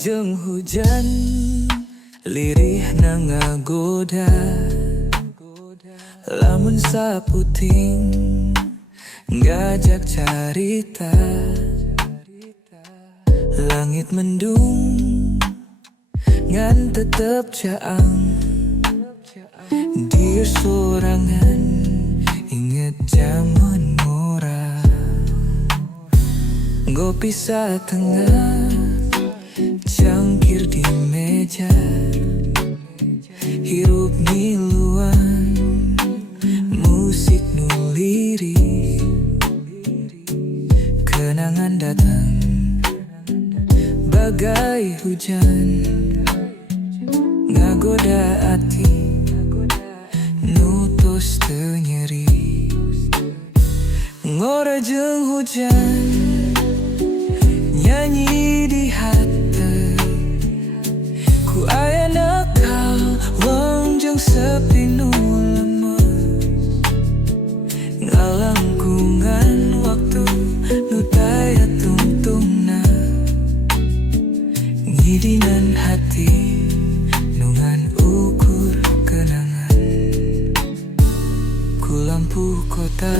jeung hujan lirih na ngagoda, lamun saputing ngajak carita. Langit mendung ngan tetep caang, dia sorangan inget jaman murah. Ngopi satengah cangkir di meja, hirup ngiluan musik nu lirik. Kenangan datang bagai hujan, ngagoda ati nutus teu nyeri. Ngora jeung hujan nyanyi di hati, ku aya nakal wong jeung sepi nu lemes. Ngalangkungan waktu nu taya tungtungna, ngidinan hati nungan ukur kenangan. Ku lampu kota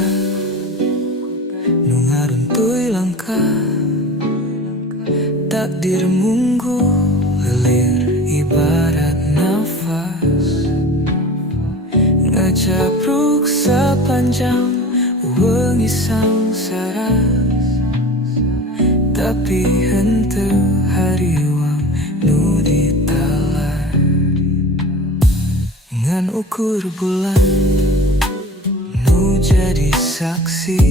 nu ngaruntuy langkah, takdir munggu lelir ibarat nafas, ngacapruk sapanjang wengi sangsara. Tapi henteu hariwang nu ditalar, ngan ukur bulan nu jadi saksi,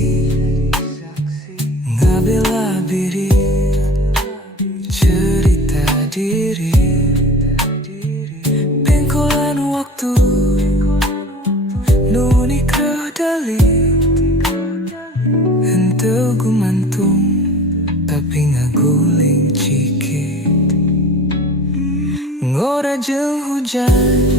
ngabela biri cerita diri. Pengkolan waktu nu nikadali, henteu gumantung tapi ngaguling ciki. Ngora jeung hujan